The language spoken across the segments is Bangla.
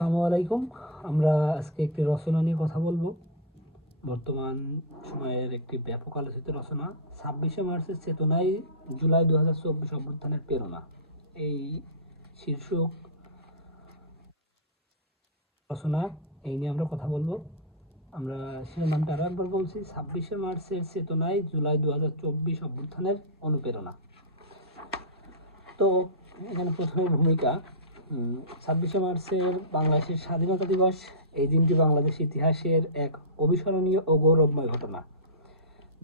আসসালামু আলাইকুম। আমরা আজকে একটি রচনা নিয়ে কথা বলব। বর্তমান সময়ের একটি ব্যাপক আলোচিত রচনা, ছাব্বিশে মার্চের চেতনায় জুলাই দু হাজার চব্বিশ অভ্যুত্থানের প্রেরণা। এই শীর্ষক রচনা, এই নিয়ে আমরা কথা বলব। আমরা শিরোনামটা আরও একবার বলছি, ছাব্বিশে মার্চের চেতনায় জুলাই দু হাজার চব্বিশ অভ্যুত্থানের অনুপ্রেরণা। তো, এখানে প্রথমে ভূমিকা ছাব্বিশে মার্চের বাংলাদেশের স্বাধীনতা দিবস, এই দিনটি বাংলাদেশ ইতিহাসের এক অবিস্মরণীয় ও গৌরবময় ঘটনা,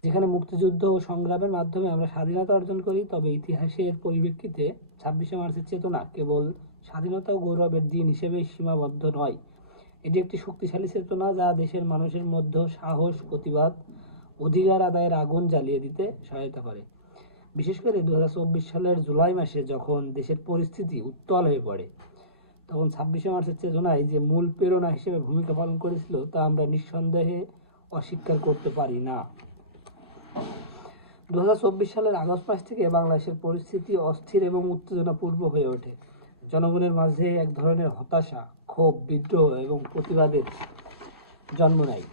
যেখানে মুক্তিযুদ্ধ ও সংগ্রামের মাধ্যমে আমরা স্বাধীনতা অর্জন করি। তবে ইতিহাসের পরিপ্রেক্ষিতে ছাব্বিশে মার্চের চেতনা কেবল স্বাধীনতা ও গৌরবের দিন হিসেবে সীমাবদ্ধ নয়। এটি একটি শক্তিশালী চেতনা যা দেশের মানুষের মধ্যে সাহস, প্রতিবাদ, অধিকার আদায়ের আগুন জ্বালিয়ে দিতে সহায়তা করে। বিশেষ করে দু হাজার চব্বিশ সালের জুলাই মাসে যখন দেশের পরিস্থিতি উত্তাল হয়ে পড়ে, তখন ছাব্বিশে মার্চের চেতনায় যে মূল প্রেরণা হিসেবে ভূমিকা পালন করেছিল তা আমরা নিঃসন্দেহে অস্বীকার করতে পারি না। দু হাজার চব্বিশ সালের আগস্ট মাস থেকে বাংলাদেশের পরিস্থিতি অস্থির এবং উত্তেজনাপূর্ণ হয়ে ওঠে। জনগণের মাঝে এক ধরনের হতাশা, ক্ষোভ, বিদ্রোহ এবং প্রতিবাদের জন্ম নেয়।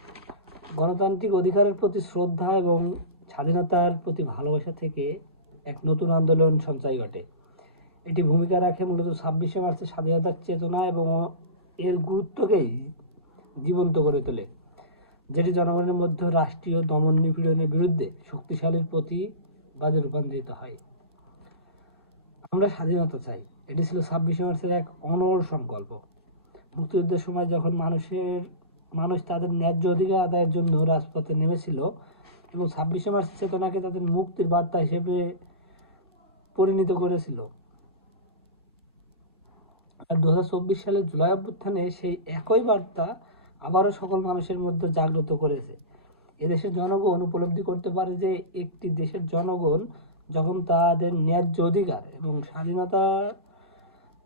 গণতান্ত্রিক অধিকারের প্রতি শ্রদ্ধা এবং স্বাধীনতার প্রতি ভালোবাসা থেকে এক নতুন আন্দোলন সঞ্চয় ঘটে। এটি ভূমিকা রাখে মূলত ছাব্বিশে মার্চের স্বাধীনতার চেতনা এবং এর গুরুত্বকেই জীবন্ত করে তোলে, যেটি জনগণের মধ্যে রাষ্ট্রীয় দমন নিপীড়নের বিরুদ্ধে শক্তিশালীর প্রতিবাদে রূপান্তরিত হয়। আমরা স্বাধীনতা চাই। এটি ছিল ছাব্বিশে মার্চের এক অনর সংকল্প। মুক্তিযুদ্ধের সময় যখন মানুষের, মানুষ তাদের ন্যায্য অধিকার আদায়ের জন্য রাজপথে নেমেছিল এবং ছাব্বিশে মার্চ চেতনাকে তাদের মুক্তির বার্তা হিসেবে পরিণত করেছিল। আর দু হাজার চব্বিশ সালের জুলাই অভ্যুত্থানে সেই একই বার্তা আবারও সকল মানুষের মধ্যে জাগ্রত করেছে। এদেশের জনগণ উপলব্ধি করতে পারে যে, একটি দেশের জনগণ যখন তাদের ন্যায্য অধিকার এবং স্বাধীনতা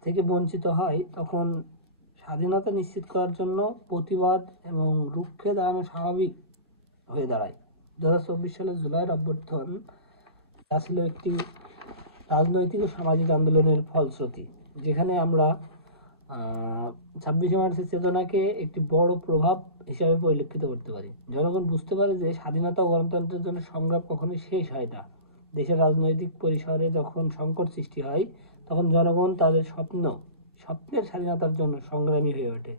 থেকে বঞ্চিত হয়, তখন স্বাধীনতা নিশ্চিত করার জন্য প্রতিবাদ এবং রুখে দাঁড়ানো স্বাভাবিক হয়ে দাঁড়ায়। দু সালের জুলাইয়ের অভ্যর্থন তা ছিল একটি রাজনৈতিক ও সামাজিক আন্দোলনের ফলশ্রুতি, যেখানে আমরা ছাব্বিশে মার্চের চেতনাকে একটি বড় প্রভাব হিসাবে পরিলক্ষিত করতে পারি। জনগণ বুঝতে পারে যে স্বাধীনতা ও গণতন্ত্রের জন্য সংগ্রাম কখনোই শেষ হয় না। দেশের রাজনৈতিক পরিসরে যখন সংকট সৃষ্টি হয়, তখন জনগণ তাদের স্বপ্ন, স্বপ্নের স্বাধীনতার জন্য সংগ্রামী হয়ে ওঠে।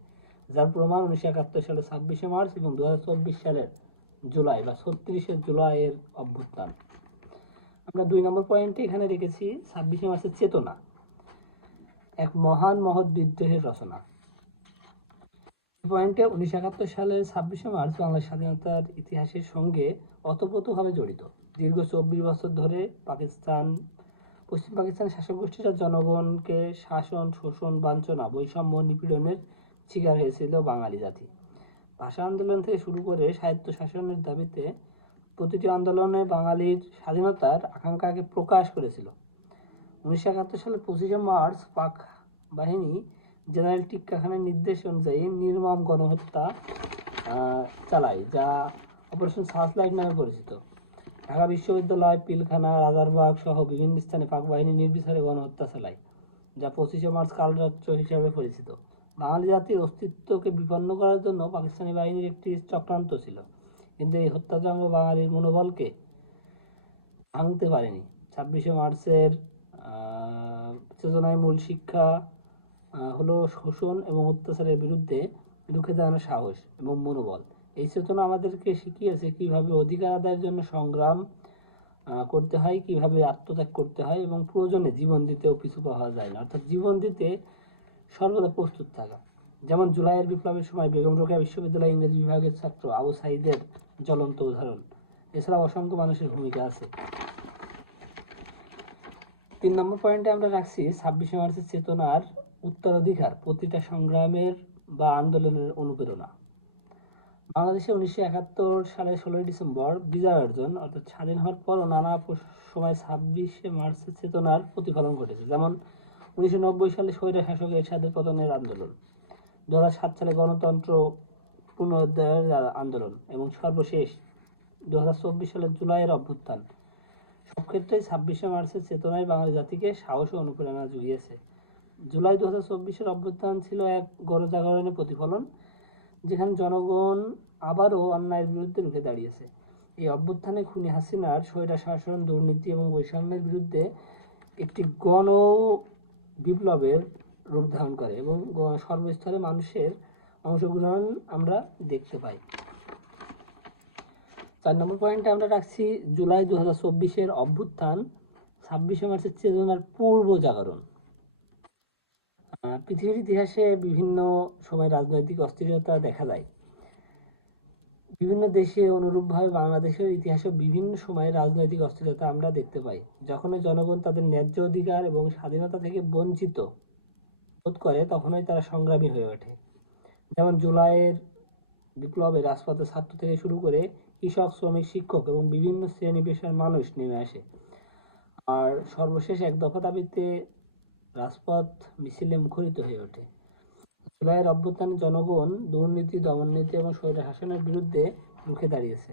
যার প্রমাণ উনিশশো একাত্তর সালে ছাব্বিশে মার্চ এবং দু হাজার চব্বিশ সালের জুলাই বা ছত্রিশে জুলাইয়ের অভ্যুত্থান। আমরা দুই নম্বর পয়েন্টে এখানে রেখেছি ছাব্বিশে মার্চের চেতনা, এক মহান মহৎ বিদ্রোহের রচনা। পয়েন্টে উনিশশো একাত্তর সালের ছাব্বিশে মার্চ বাংলার স্বাধীনতার ইতিহাসের সঙ্গে অতপ্রতভাবে জড়িত। দীর্ঘ চব্বিশ বছর ধরে পাকিস্তান, পশ্চিম পাকিস্তানের শাসক গোষ্ঠীরা জনগণকে শাসন, শোষণ, বাঞ্ছনা, বৈষম্য, নিপীড়নের শিকার হয়েছিল বাঙালি জাতি। ভাষা আন্দোলন থেকে শুরু করে সাহিত্য শাসনের দাবিতে প্রতিটি আন্দোলনে বাঙালির স্বাধীনতার আকাঙ্ক্ষাকে প্রকাশ করেছিল। উনিশশো একাত্তর সালের পঁচিশে মার্চ পাক বাহিনী জেনারেল টিক্কা খানের নির্দেশ অনুযায়ী নির্মম গণহত্যা চালায়, যা অপারেশন সার্চলাইট নামে পরিচিত। ঢাকা বিশ্ববিদ্যালয়, পিলখানা, রাজারবাগ সহ বিভিন্ন স্থানে পাক বাহিনী নির্বিচারে গণহত্যা চালায়, যা পঁচিশে মার্চ কালরাত্র হিসাবে পরিচিত। বাঙালি জাতির অস্তিত্বকে বিপন্ন করার জন্য পাকিস্তানি বাহিনীর একটি চক্রান্ত ছিল। কিন্তু এই হত্যাযজ্ঞ বাঙালির মনোবলকে ভাঙতে পারেনি। ছাব্বিশে মার্চের চেতনায় মূল শিক্ষা হলো শোষণ এবং অত্যাচারের বিরুদ্ধে রুখে দাঁড়ানোর সাহস এবং মনোবল। এই চেতনা আমাদেরকে শিখিয়েছে কীভাবে অধিকার আদায়ের জন্য সংগ্রাম করতে হয়, কীভাবে আত্মত্যাগ করতে হয় এবং প্রয়োজনে জীবন দিতেও পিছু পাওয়া যায় না। অর্থাৎ জীবন দিতে সর্বদা প্রস্তুত থাকা। যেমন জুলাইয়ের বিপ্লবের সময় বেগম রোকেয়া বিশ্ববিদ্যালয় ইংরেজি বিভাগের ছাত্র আবু সাইদের জ্বলন্ত উদাহরণ। এছাড়া অসংখ্য মানুষের ভূমিকা আছে। তিন নম্বর পয়েন্টে আমরা রাখছি ছাব্বিশে মার্চের চেতনার উত্তরাধিকার, প্রতিটা সংগ্রামের বা আন্দোলনের অনুপ্রেরণা। বাংলাদেশে উনিশশো একাত্তর সালের ষোলোই ডিসেম্বর বিজয় অর্জন, অর্থাৎ স্বাধীন হওয়ার পরও নানা সময় ছাব্বিশে মার্চের চেতনার প্রতিফলন ঘটেছে। যেমন উনিশশো নব্বই সালে স্বৈরা শাসক এরশাদের পতনের আন্দোলন দু সাত সালে গণতন্ত্র পুনরুদ্ধারের আন্দোলন এবং সর্বশেষ দু হাজার চব্বিশ সালের জুলাইয়ের অভ্যুত্থান। সব ক্ষেত্রেই ছাব্বিশে মার্চের চেতনায় বাঙালি জাতিকে সাহস ও অনুপ্রেরণা জুগিয়েছে। জুলাই দু হাজার চব্বিশের অভ্যুত্থান ছিল এক গণজাগরণের প্রতিফলন, যেখানে জনগণ আবারও অন্যায়ের বিরুদ্ধে রুখে দাঁড়িয়েছে। এই অভ্যুত্থানে খুনি হাসিনার স্বৈরা শাসন, দুর্নীতি এবং বৈষম্যের বিরুদ্ধে একটি গণ বিপ্লবের রূপ ধারণ করে এবং সর্বস্তরে মানুষের অংশগ্রহণ আমরা দেখতে পাই। চার নম্বর পয়েন্টে আমরা রাখছি জুলাই দু হাজার চব্বিশের অভ্যুত্থান, ছাব্বিশে মার্চের চেতনার পূর্ব জাগরণ। পৃথিবীর ইতিহাসে বিভিন্ন সময় রাজনৈতিক অস্থিরতা দেখা যায় বিভিন্ন দেশে অনুরূপভাবে বাংলাদেশের ইতিহাসে বিভিন্ন সময়ে রাজনৈতিক অস্থিরতা আমরা দেখতে পাই, যখনই জনগণ তাদের ন্যায্য অধিকার এবং স্বাধীনতা থেকে বঞ্চিত বোধ করে, তখনই তারা সংগ্রামী হয়ে ওঠে। যেমন জুলাইয়ের বিপ্লবে রাজপথে ছাত্র থেকে শুরু করে কৃষক, শ্রমিক, শিক্ষক এবং বিভিন্ন শ্রেণি পেশার মানুষ নেমে আসে। আর সর্বশেষ এক দফা দাবিতে রাজপথ মিছিলে মুখরিত হয়ে ওঠে। জুলাইয়ের অভ্যুত্থানে জনগণ দুর্নীতি, দমননীতি এবং স্বৈর শাসনের বিরুদ্ধে রুখে দাঁড়িয়েছে।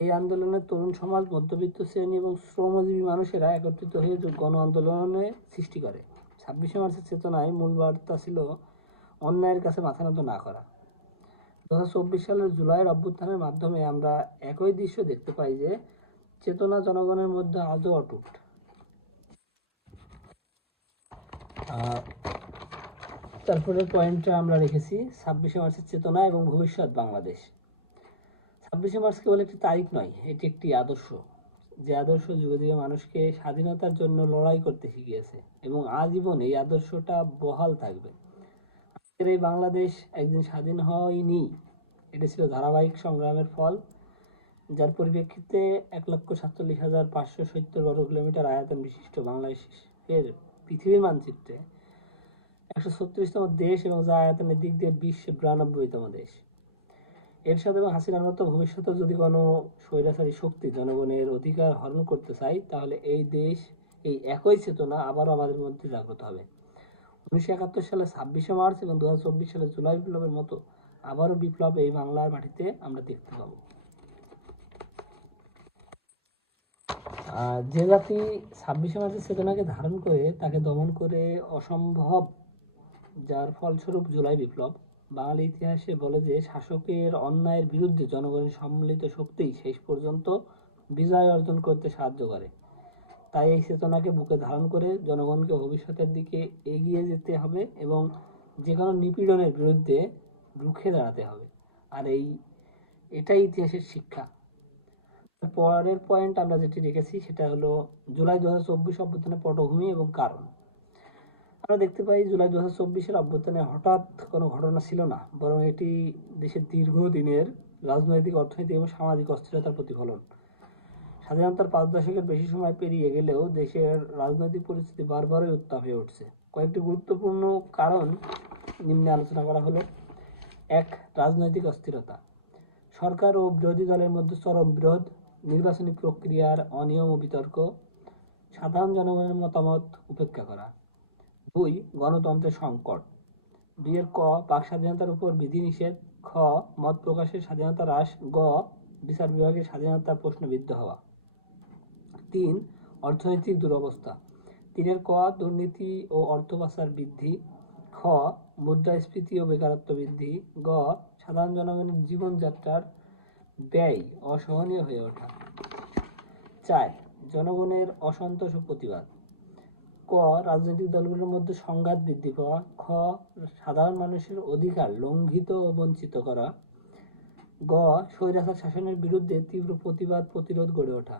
এই আন্দোলনে তরুণ সমাজ, মধ্যবিত্ত শ্রেণি এবং শ্রমজীবী মানুষেরা একত্রিত হয়ে গণ আন্দোলনে সৃষ্টি করে। ছাব্বিশে মার্চের চেতনায় মূল বার্তা ছিল অন্যায়ের কাছে মাথা নত না করা। দু চব্বিশ সালের জুলাইয়ের অভ্যুত্থানের মাধ্যমে আমরা একই দৃশ্য দেখতে পাই যে, চেতনা জনগণের মধ্যে আজও অটুট। তারপরে পয়েন্টটা আমরা রেখেছি, ছাব্বিশে মার্চের চেতনা এবং ভবিষ্যৎ বাংলাদেশ। ছাব্বিশে মার্চ কেবল একটি তারিখ নয়, এটি একটি আদর্শ। যে আদর্শ যুগে যুগে মানুষকে স্বাধীনতার জন্য লড়াই করতে শিখিয়েছে এবং আজীবন এই আদর্শটা বহাল থাকবে। আজকের এই বাংলাদেশ একদিন স্বাধীন হয়নি। এটা ছিল ধারাবাহিক সংগ্রামের ফল, যার পরিপ্রেক্ষিতে এক লক্ষ সাতচল্লিশ হাজার পাঁচশো সত্তর বর্গ কিলোমিটার আয়তন বিশিষ্ট বাংলাদেশের পৃথিবীর মানচিত্রে একশো ছত্রিশতম দেশ এবং যা আয়তনের দিক দিয়ে বিশ্বে বিরানব্বইতম দেশ। এর সাথে এবং হাসিনার মতো ভবিষ্যতে যদি কোনো স্বৈরাচারী শক্তি জনগণের অধিকার হরণ করতে চায়, তাহলে এই দেশ এই একই চেতনা আবারও আমাদের মধ্যে জাগ্রত হবে। উনিশশো একাত্তর সালে ছাব্বিশে মার্চ এবং দু হাজার চব্বিশ সালে জুলাই বিপ্লবের মতো আবারও বিপ্লব এই বাংলার মাটিতে আমরা দেখতে পাবো। যে জাতি ছাব্বিশে মার্চের চেতনাকে ধারণ করে তাকে দমন করে অসম্ভব, যার ফলস্বরূপ জুলাই বিপ্লব, বাঙালি ইতিহাসে বলে যে শাসকের অন্যায়ের বিরুদ্ধে জনগণের সম্মিলিত শক্তি শেষ পর্যন্ত বিজয় অর্জন করতে সাহায্য করে। তাই এই চেতনাকে বুকে ধারণ করে জনগণকে ভবিষ্যতের দিকে এগিয়ে যেতে হবে এবং যে কোনো নিপীড়নের বিরুদ্ধে রুখে দাঁড়াতে হবে। আর এই, এটাই ইতিহাসের শিক্ষা। পরের পয়েন্ট আমরা যেটি রেখেছি সেটা হলো জুলাই দু হাজার চব্বিশ অভ্যুত্থানের পটভূমি এবং কারণ। আমরা দেখতে পাই জুলাই দু হাজার চব্বিশের অভ্যুত্থানে হঠাৎ কোনো ঘটনা ছিল না, বরং এটি দেশের দীর্ঘদিনের রাজনৈতিক, অর্থনৈতিক এবং সামাজিক অস্থিরতার প্রতিফলন। স্বাধীনতার পাঁচ দশকের বেশি সময় পেরিয়ে গেলেও দেশের রাজনৈতিক পরিস্থিতি বারবারই উত্তাপ হয়ে উঠছে। কয়েকটি গুরুত্বপূর্ণ কারণ নিম্নে আলোচনা করা হলো। এক, রাজনৈতিক অস্থিরতা। সরকার ও বিরোধী দলের মধ্যে চরম বিরোধ, নির্বাচনী প্রক্রিয়ার অনিয়ম ও বিতর্ক, সাধারণ জনগণের মতামত উপেক্ষা করা। দুই, গণতন্ত্রের সংকট। দুইয়ের ক বাক স্বাধীনতার উপর বিধিনিষেধ, খ, মত প্রকাশের স্বাধীনতা হ্রাস, গ, বিচার বিভাগের স্বাধীনতা প্রশ্নবিদ্ধ হওয়া। তিন, অর্থনৈতিক দুরবস্থা। তিনের ক, দুর্নীতি ও অর্থ পাচার বৃদ্ধি। খ, মুদ্রাস্ফীতি ও বেকারত্ব বৃদ্ধি। গ, সাধারণ জনগণের জীবনযাত্রার ব্যয় অসহনীয় হয়ে ওঠা। চার, জনগণের অসন্তোষ ও প্রতিবাদ। ক, রাজনৈতিক দলগুলোর মধ্যে সংঘাত বৃদ্ধি পাওয়া। খ, সাধারণ মানুষের অধিকার লঙ্ঘিত ও বঞ্চিত করা। গ, স্বৈরাচার শাসনের বিরুদ্ধে তীব্র প্রতিবাদ প্রতিরোধ গড়ে ওঠা।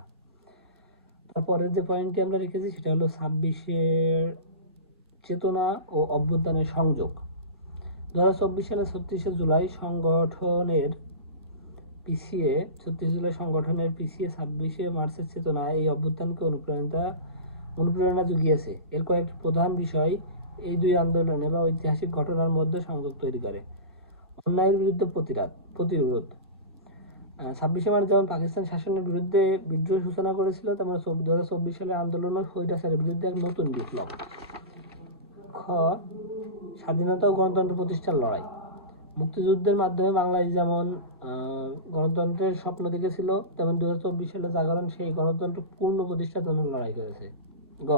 তারপরের যে পয়েন্টটি আমরা রেখেছি সেটা হলো ছাব্বিশের চেতনা ও অভ্যুত্থানের সংযোগ। দু হাজার চব্বিশ সালে ছত্রিশে জুলাই সংগঠনের পিছিয়ে, ছত্রিশ জুলাই সংগঠনের পিছিয়ে ছাব্বিশে মার্চের চেতনা এই অভ্যুত্থানকে অনুপ্রেরণা অনুপ্রেরণা জুগিয়েছে। এর কয়েকটি প্রধান বিষয় এই দুই আন্দোলনে বা ঐতিহাসিক ঘটনার মধ্যে সংযোগ তৈরি করে। অন্যায়ের বিরুদ্ধে প্রতিরাদ প্রতিরোধ। ছাব্বিশে মার্চ যেমন পাকিস্তান শাসনের বিরুদ্ধে বিদ্রোহ সূচনা করেছিল তেমন দু হাজার চব্বিশ সালে আন্দোলন স্বৈরাচারের বিরুদ্ধে এক নতুন বিপ্লব। খ, স্বাধীনতা ও গণতন্ত্র প্রতিষ্ঠার লড়াই। মুক্তিযুদ্ধের মাধ্যমে বাংলাদেশ যেমন গণতন্ত্রের স্বপ্ন দেখেছিল, তেমন দু হাজার চব্বিশ সালে জাগরণ সেই গণতন্ত্র পূর্ণ প্রতিষ্ঠার জন্য লড়াই করেছে। গ,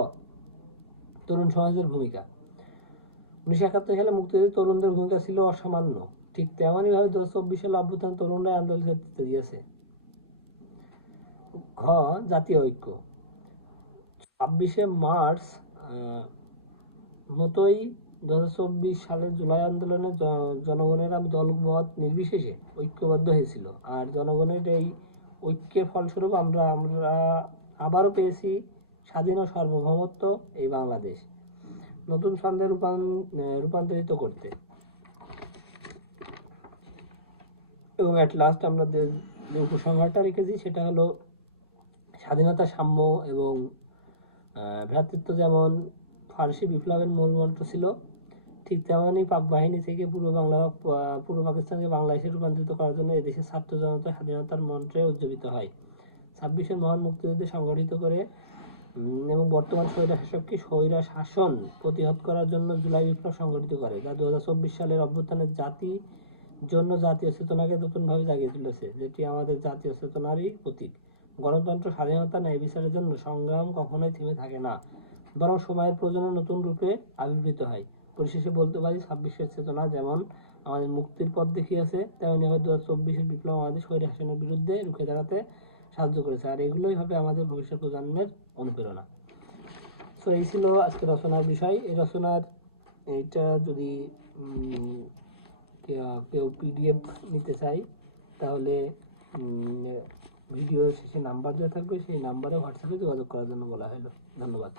তরুণ সমাজের ভূমিকা। উনিশশো একাত্তর সালে মুক্তিযুদ্ধে তরুণদের ভূমিকা ছিল অসামান্য। ঠিক তেমনই ভাবে দু চব্বিশ সালে অভ্যুত্থান তরুণরাই আন্দোলনের নেতৃত্ব দিয়েছে। ঘ, জাতীয় ঐক্য। ছাব্বিশে মার্চ মতোই দু হাজার চব্বিশ সালের জুলাই আন্দোলনে জনগণের দলমত নির্বিশেষে ঐক্যবদ্ধ হয়েছিল। আর জনগণের এই ঐক্যের ফলস্বরূপ আমরা আমরা আবারও পেয়েছি স্বাধীন ও সার্বভৌমত্ব এই বাংলাদেশ। নতুন রূপান রূপান্তরিত করতে। এবং অ্যাট লাস্ট আমরা যে উপসংহারটা রেখেছি, সেটা হলো স্বাধীনতা, সাম্য এবং ভ্রাতৃত্ব যেমন ফার্সি বিপ্লবের মূল মন্ত্র ছিল, ঠিক তেমনই পাক বাহিনী থেকে পূর্ব বাংলা পূর্ব পাকিস্তানকে বাংলাদেশে রূপান্তরিত করার জন্য এদেশের ছাত্র জনতা স্বাধীনতার মন্ত্রে উজ্জীবিত হয়। ছাব্বিশের মহান মুক্তিযুদ্ধে সংগঠিত করে এবং বর্তমান স্বৈরা শাসককে স্বৈরা শাসন প্রতিহত করার জন্য জুলাই বিপ্লব সংগঠিত করে। যা দুহাজার চব্বিশ সালের অভ্যুত্থানের জাতি জন্য জাতীয় চেতনাকে নতুনভাবে জাগিয়ে তুলেছে, যেটি আমাদের জাতীয় চেতনারই প্রতীক। গণতন্ত্র, স্বাধীনতা, ন্যায় বিচারের জন্য সংগ্রাম কখনোই থেমে থাকে না, বরং সময়ের প্রয়োজনে নতুন রূপে আবির্ভূত হয়। পরিশেষে বলতে পারি, ছাব্বিশের চেতনা যেমন আমাদের মুক্তির পথ দেখিয়েছে, তেমনি হয় দু হাজার চব্বিশের বিপ্লব আমাদের স্বৈর শাসনের বিরুদ্ধে রুখে দাঁড়াতে সাহায্য করেছে, আর এগুলোই হবে আমাদের ভবিষ্যৎ প্রজন্মের অনুপ্রেরণা। সো এই ছিল আজকে রচনার বিষয়। এই রচনার, এইটা যদি কেউ পিডিএফ নিতে চাই, তাহলে ভিডিও শেষে নাম্বার দেওয়া থাকবে, সেই নাম্বারে হোয়াটসঅ্যাপে যোগাযোগ করার জন্য বলা হলো। ধন্যবাদ।